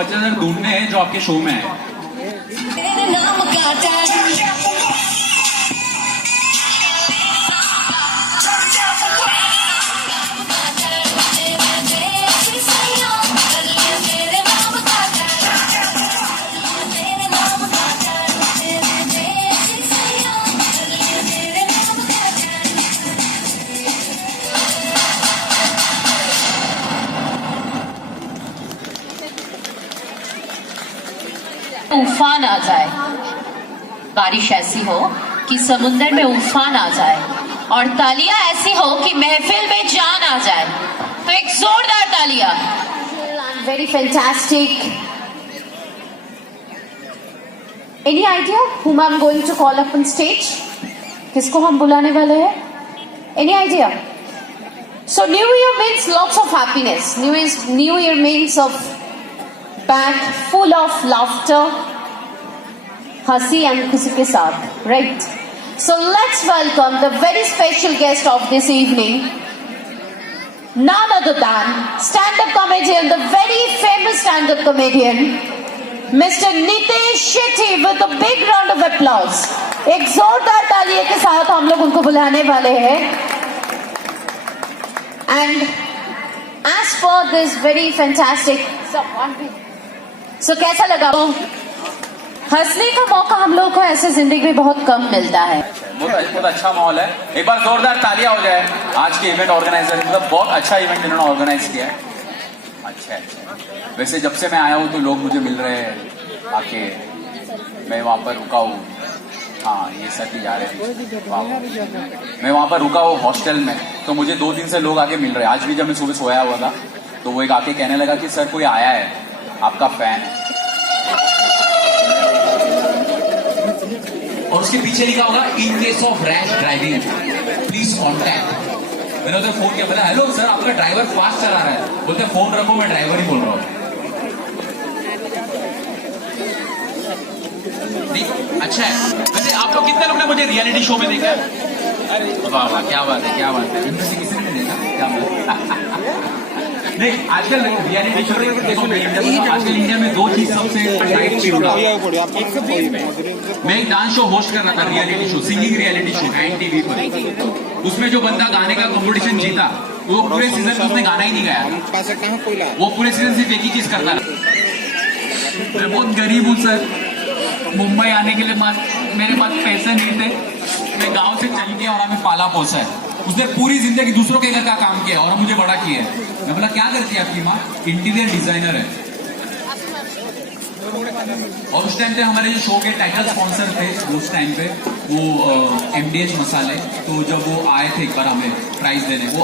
50,000 ढूंढने हैं जो आपके शो में है। उफान आ जाए, बारिश ऐसी हो कि समुंदर में उफान आ जाए और तालियां ऐसी हो कि महफिल में जान आ जाए। तो एक जोरदार तालियां। Very fantastic. Any idea whom I'm going to call up on stage? किसको हम बुलाने वाले हैं? Any idea? So New Year means lots of happiness. New Year means of band full of laughter, हंसी and खुशी के साथ, right? So let's welcome the very special guest of this evening, none other than stand-up comedian, the very famous stand-up comedian, Mr. Nitesh Shetty, with a big round of applause. एक जोरदार तालियों के साथ हम लोग उनको बुलाने वाले हैं. And as for this very fantastic, so कैसा लगा? हंसने का मौका हम लोगों को ऐसे जिंदगी में बहुत कम मिलता है. बहुत अच्छा माहौल है. एक बार जोरदार तालियां हो जाए आज के इवेंट ऑर्गेनाइजर, मतलब बहुत अच्छा इवेंट इन्होंने ऑर्गेनाइज किया है. अच्छा. वैसे जब से मैं आया हूँ तो लोग मुझे मिल रहे हैं आके, मैं वहां पर रुका हूँ. हाँ, ये सर भी जा रहे हैं. मैं वहां पर रुका हूँ हॉस्टल में, तो मुझे 2 दिन से लोग आके मिल रहे हैं. आज भी जब मैं सुबह सोया हुआ था तो वो एक आके कहने लगा कि सर कोई आया है, आपका फैन है. और उसके पीछे लिखा होगा in case of rash driving please contact. मैंने उधर फोन किया, बोला हेलो सर आपका ड्राइवर फास्ट चला रहा है. बोलते फोन रखो, मैं ड्राइवर ही बोल रहा हूँ. अच्छा है. वैसे आप लोग कितने लोग ने मुझे रियलिटी शो में देखा है? वाह वाह, क्या बात है, क्या बात है. इनमें से किसी ने देखा? क्या बात. नहीं, आजकल रियलिटी शो आजकल इंडिया में 2 चीज सबसे मैं एक डांस शो होस्ट कर रहा था, reality show, singing reality show and TV पर. उसमें जो बंदा गाने का कंपटीशन जीता वो पूरे सीजन में उसने गाना ही नहीं गाया. वो पूरे सीजन सिर्फ एक ही चीज करता रहा. मैं बहुत गरीब हूँ सर, मुंबई आने के लिए मेरे पास पैसे नहीं थे. मैं गांव से चल के और हमें पाला पोसा है. उसने पूरी जिंदगी दूसरों के घर का काम किया और मुझे बड़ा किया है. मैं बोला क्या करती है आपकी माँ? इंटीरियर डिजाइनर है. और उस टाइम पे हमारे जो शो के टाइटल स्पॉन्सर थे उस टाइम पे वो MDH मसाले, तो जब वो आए थे एक बार हमें प्राइज देने, वो